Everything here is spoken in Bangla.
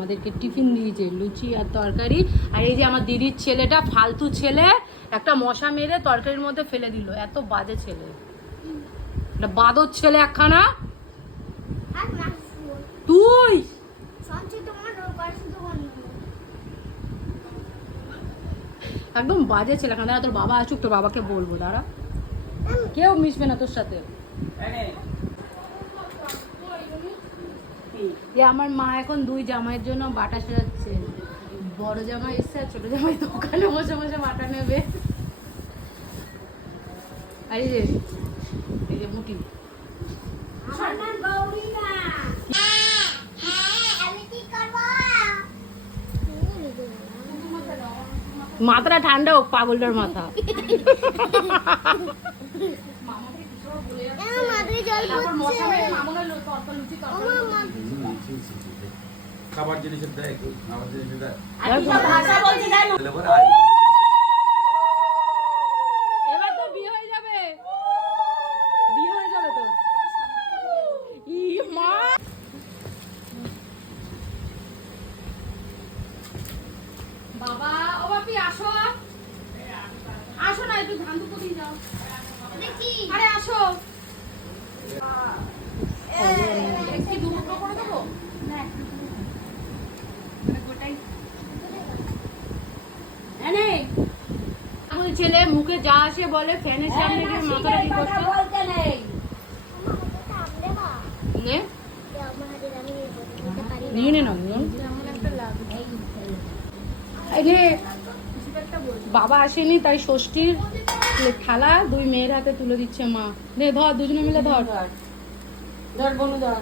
আমাদেরকে টিফিন দিয়েছে, লুচি আর তরকারি। আর এই যে আমার দিদির ছেলেটা ফালতু ছেলে, একটা মশা মেরে তরকারির মধ্যে ফেলে দিল। এত বাজে ছেলে, একটা বাদর ছেলে একখানা। তুই একদম বাজে ছেলে একখানা। তোর বাবা আসুক, তোর বাবাকে বলবো, দাঁড়া। কেউ মিশবে না তোর সাথে। আমার মা এখন দুই জামাইয়ের জন্য বাটা সাজাচ্ছে। বড় জামাই এসছে আর ছোট জামাই দোকানে বসে বসে বাটা নেবে। আর এই যে মুটি মাথাটা ঠান্ডা হোক, পাগলটার মাথা। খাবার জিনিসের দেয়, খাবার জিনিসের দেয়। এবার তো বিয়ে হয়ে যাবে, বিয়ে হয়ে যাবে তো। মা বাবা, ও বাপি আসো, আসো না, একটু ধান দুপুর দিয়ে যাও। আরে আসো, একটু দুটো করে দেবো। ছেলে মুখে যা আসে বলে, ফ্যানের সামনে গিয়ে মাথাটা কি করছে নিয়ে নে না। বাবা আসেনি তাই ষষ্ঠীর থালা দুই মেয়ের হাতে তুলে দিচ্ছে মা। ধর, দুজনে মিলে ধর ধর বনু ধর।